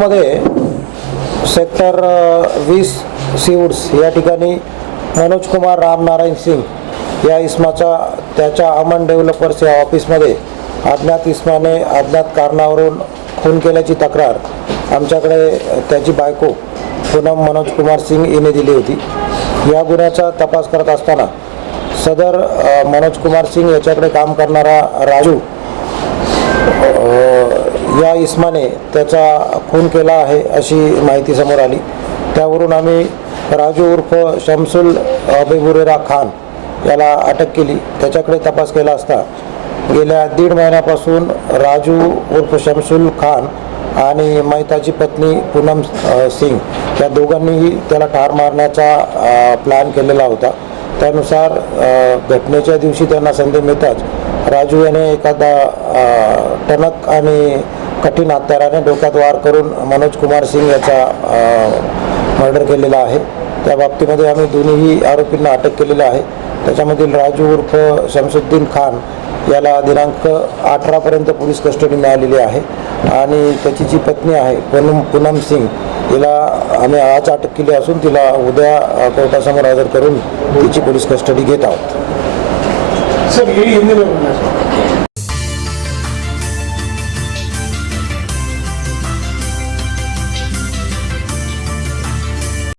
मध्ये सेक्टर वीस सीवूड्स या ठिकाणी मनोज कुमार रामनारायण सिंग या इस्माचा त्याच्या अमन डेव्हलपर्स या ऑफिसमध्ये अज्ञात इस्माने अज्ञात कारणावरून खून केल्याची तक्रार आमच्याकडे त्याची बायको पूनम मनोज कुमार सिंग हिने दिली होती या गुन्ह्याचा तपास करत असताना सदर मनोज कुमार सिंग याच्याकडे काम करणारा राजू या इस्माने त्याचा खून केला आहे अशी माहिती समोर आली त्यावरून आम्ही राजू उर्फ शमसुल अबेबुरेरा खान याला अटक केली त्याच्याकडे तपास केला असता गेल्या दीड महिन्यापासून राजू उर्फ शमसुल खान आणि मैताची पत्नी पूनम सिंग या दोघांनीही त्याला ठार मारण्याचा प्लॅन केलेला होता त्यानुसार घटनेच्या दिवशी त्यांना संधी मिळताच राजू याने एखादा टणक आणि कठीण अत्याराने डोक्यात वार करून मनोज कुमार सिंग याचा मर्डर केलेला आहे त्या बाबतीमध्ये आम्ही दोन्हीही आरोपींना अटक केलेलं आहे त्याच्यामधील राजू उर्फ शमसुद्दीन खान याला दिनांक अठरापर्यंत पोलीस कस्टडी मिळालेली आहे आणि त्याची जी पत्नी आहे पूनम पूनम सिंग हिला आम्ही आज अटक केली असून तिला उद्या कोर्टासमोर हजर करून तिची पोलीस कस्टडी घेत आहोत